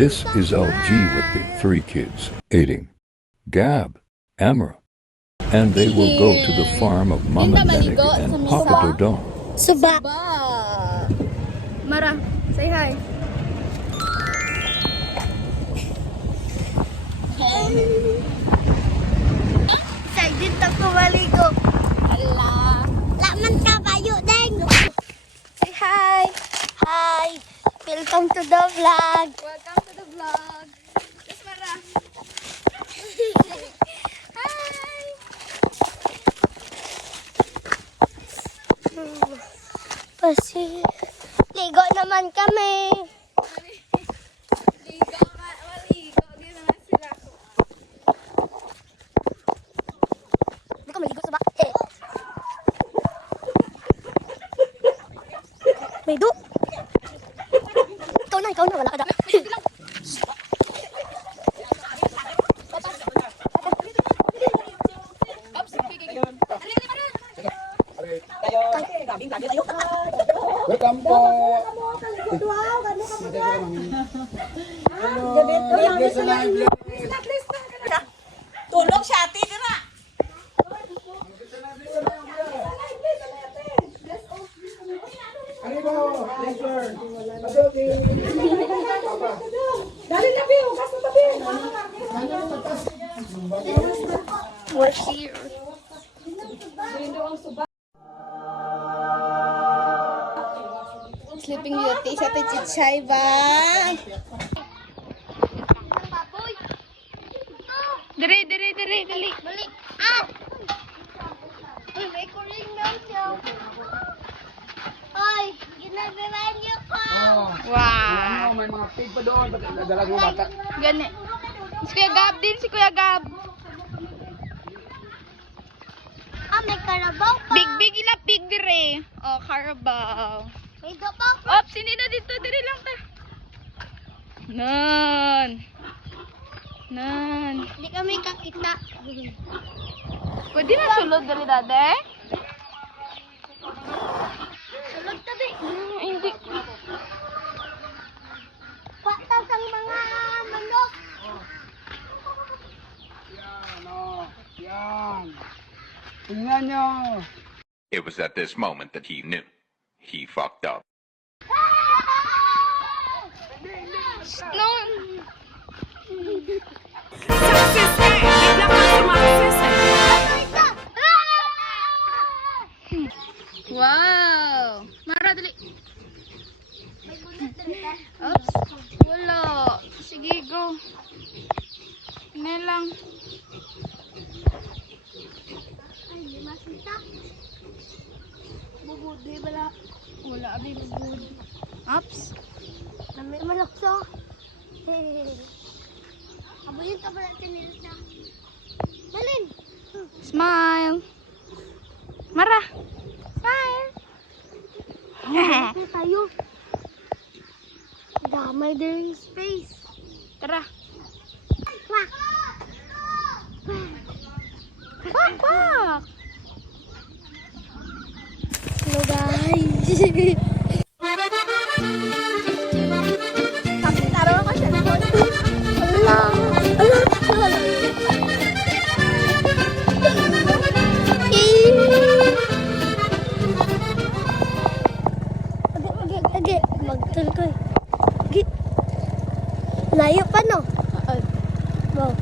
This is LG with the three kids, Aiding, Gab, Amra, and they will go to the farm of Mama Nenig and Papa Dodon. Suba. Mara, say hi. Excited ako maligo. Hala. Laman ka bayo deng. Say hi. Hi. Welcome to the vlog. Welcome to the vlog. Yes, Mara. Hi. Pasi. Ligo naman kami. Ligo nga, maligo. Di naman sila ko. Hindi ka maligo sa ba? May do. Ikaw na, wala ka na. Welcome po. Tulog siya, ate, dira. We're here. Sleeping Beauty sa Tichichay ba? Dali. Balik. Ah! Uy, may kuring daw siya. Oy, ginagawa niyo ko. Wow. May mga pig pa doon. Dala mo bata. Gani. Si Kuya Gab din, si Kuya Gab. Ah, may karabaw pa. Big ina pig dire. Oh, Carabao. May gabaw pa. Ops, hindi na dito. Dire lang ta. Nan. Hindi kami kakita. Pwede na sulod dali dade? Sulod tabi. Hindi. Patas ang mga manok. Yan, oh. Yan. Tingnan nyo. It was at this moment that he knew. He fucked up. No. Wow. Mara dali. Oops. Wala. Sige, go. Hindi lang. Ay, di makita. Bubud, di bala. Wala, abi bubud. Oops. Nami malaksa. Abulin ka pala tinilsa. Dalin. Smile. Mara. Smile. Ito tayo. Damay din space. Tara. Wah. Pak. Hello guys. Taro ako sa likod. Agi. Magtulkoy. Agi. Layo pa no? Wow.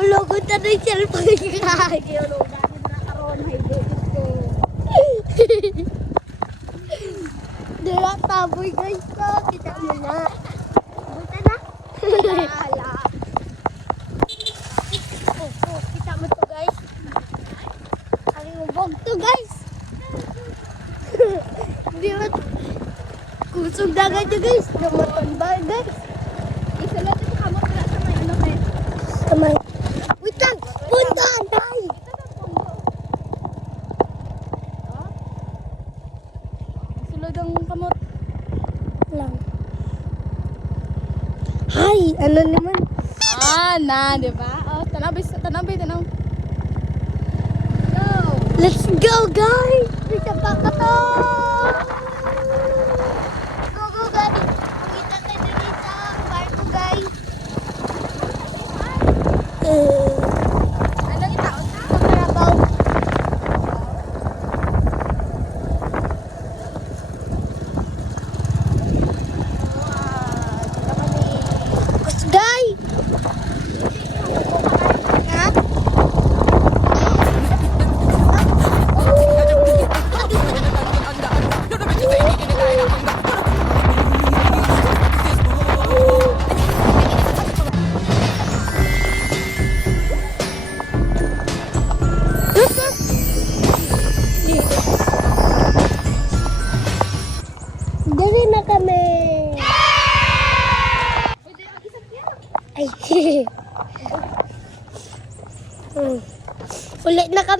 Ulo ko na yung cellphone ka. Ulo na karoon. Dila taboy guys ko. Kita mo na. Buta na. Hala. Kita mo to guys. Ang ubog to guys. Hindi mo. Kusog dagat nyo guys. Namaton ba guys? Isa lang dito kamot wala sa may ano kay. Kamay. Wait lang. Puntaan tayo. Sulod ang kamot. Lang. Hi. Ano naman? Di ba? Oh, tanaw. Go. Let's go guys. Bisa pa ka to.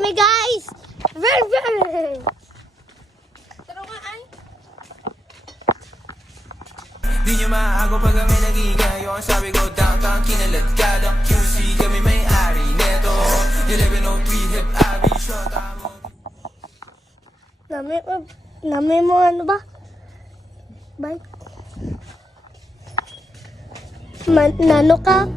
kami guys! Ver, ver! Tara nga ay. Di nyo maago pag kami nagigayo. Ang sabi ko downtown kinaladkada QC kami may-ari neto 1103 hip abi shota mo. Nami mo ano ba? Bye. Nano ka?